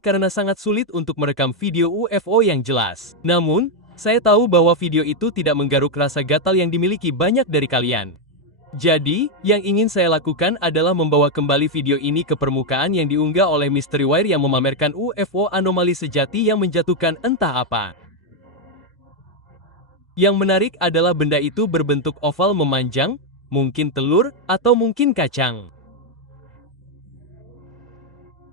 karena sangat sulit untuk merekam video UFO yang jelas. Namun, saya tahu bahwa video itu tidak menggaruk rasa gatal yang dimiliki banyak dari kalian. Jadi, yang ingin saya lakukan adalah membawa kembali video ini ke permukaan yang diunggah oleh Mystery Wire yang memamerkan UFO anomali sejati yang menjatuhkan entah apa. Yang menarik adalah benda itu berbentuk oval memanjang, mungkin telur, atau mungkin kacang.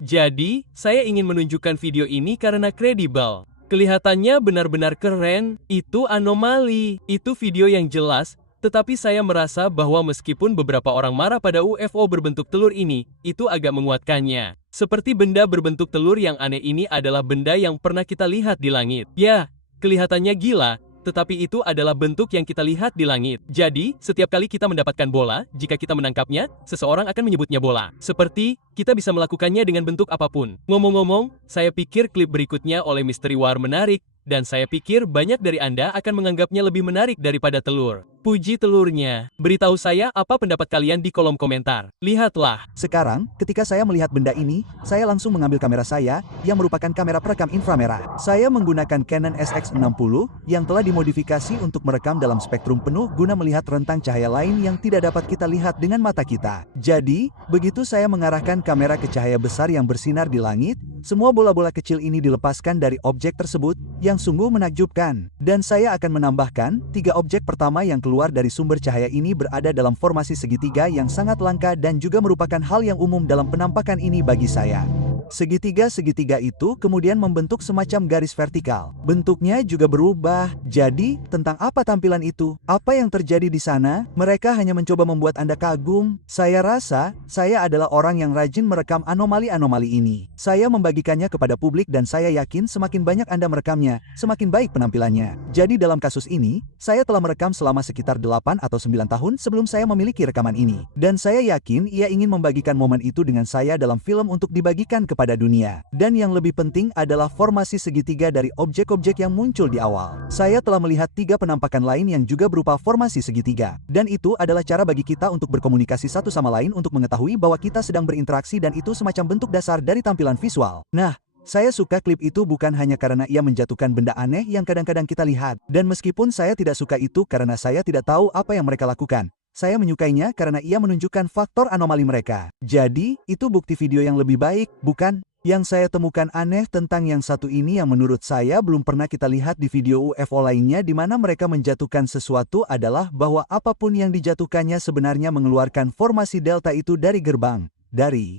Jadi, saya ingin menunjukkan video ini karena kredibel. Kelihatannya benar-benar keren, itu anomali. Itu video yang jelas, tetapi saya merasa bahwa meskipun beberapa orang marah pada UFO berbentuk telur ini, itu agak menguatkannya. Seperti benda berbentuk telur yang aneh ini adalah benda yang pernah kita lihat di langit. Ya, kelihatannya gila, tetapi itu adalah bentuk yang kita lihat di langit. Jadi, setiap kali kita mendapatkan bola, jika kita menangkapnya, seseorang akan menyebutnya bola. Seperti, kita bisa melakukannya dengan bentuk apapun. Ngomong-ngomong, saya pikir klip berikutnya oleh Mystery War menarik, dan saya pikir banyak dari Anda akan menganggapnya lebih menarik daripada telur. Puji telurnya. Beritahu saya apa pendapat kalian di kolom komentar. Lihatlah. Sekarang, ketika saya melihat benda ini, saya langsung mengambil kamera saya, yang merupakan kamera perekam inframerah. Saya menggunakan Canon SX60, yang telah dimodifikasi untuk merekam dalam spektrum penuh guna melihat rentang cahaya lain yang tidak dapat kita lihat dengan mata kita. Jadi, begitu saya mengarahkan kamera ke cahaya besar yang bersinar di langit, semua bola-bola kecil ini dilepaskan dari objek tersebut, yang sungguh menakjubkan. Dan saya akan menambahkan, 3 objek pertama yang keluar dari sumber cahaya ini berada dalam formasi segitiga yang sangat langka dan juga merupakan hal yang umum dalam penampakan ini bagi saya. Segitiga-segitiga itu kemudian membentuk semacam garis vertikal. Bentuknya juga berubah. Jadi, tentang apa tampilan itu? Apa yang terjadi di sana? Mereka hanya mencoba membuat Anda kagum. Saya rasa, saya adalah orang yang rajin merekam anomali-anomali ini. Saya membagikannya kepada publik dan saya yakin semakin banyak Anda merekamnya, semakin baik penampilannya. Jadi dalam kasus ini, saya telah merekam selama sekitar 8 atau 9 tahun sebelum saya memiliki rekaman ini. Dan saya yakin ia ingin membagikan momen itu dengan saya dalam film untuk dibagikan kepada dunia. Dan yang lebih penting adalah formasi segitiga dari objek-objek yang muncul di awal. Saya telah melihat 3 penampakan lain yang juga berupa formasi segitiga. Dan itu adalah cara bagi kita untuk berkomunikasi satu sama lain untuk mengetahui bahwa kita sedang berinteraksi dan itu semacam bentuk dasar dari tampilan visual. Nah, saya suka klip itu bukan hanya karena ia menjatuhkan benda aneh yang kadang-kadang kita lihat. Dan meskipun saya tidak suka itu karena saya tidak tahu apa yang mereka lakukan, saya menyukainya karena ia menunjukkan faktor anomali mereka. Jadi, itu bukti video yang lebih baik, bukan? Yang saya temukan aneh tentang yang satu ini yang menurut saya belum pernah kita lihat di video UFO lainnya di mana mereka menjatuhkan sesuatu adalah bahwa apapun yang dijatuhkannya sebenarnya mengeluarkan formasi delta itu dari gerbang, dari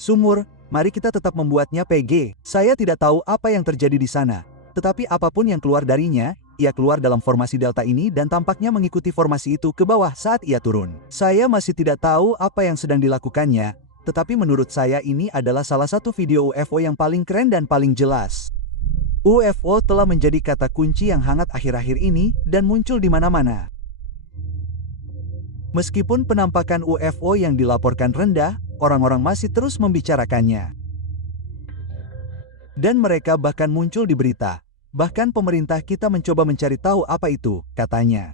sumur. Mari kita tetap membuatnya PG. Saya tidak tahu apa yang terjadi di sana. Tetapi apapun yang keluar darinya, ia keluar dalam formasi delta ini dan tampaknya mengikuti formasi itu ke bawah saat ia turun. Saya masih tidak tahu apa yang sedang dilakukannya, tetapi menurut saya ini adalah salah satu video UFO yang paling keren dan paling jelas. UFO telah menjadi kata kunci yang hangat akhir-akhir ini dan muncul di mana-mana. Meskipun penampakan UFO yang dilaporkan rendah, orang-orang masih terus membicarakannya. Dan mereka bahkan muncul di berita. Bahkan pemerintah kita mencoba mencari tahu apa itu, katanya.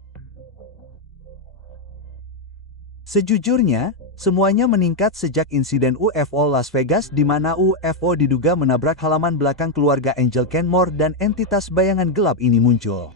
Sejujurnya, semuanya meningkat sejak insiden UFO Las Vegas di mana UFO diduga menabrak halaman belakang keluarga Angel Kenmore dan entitas bayangan gelap ini muncul.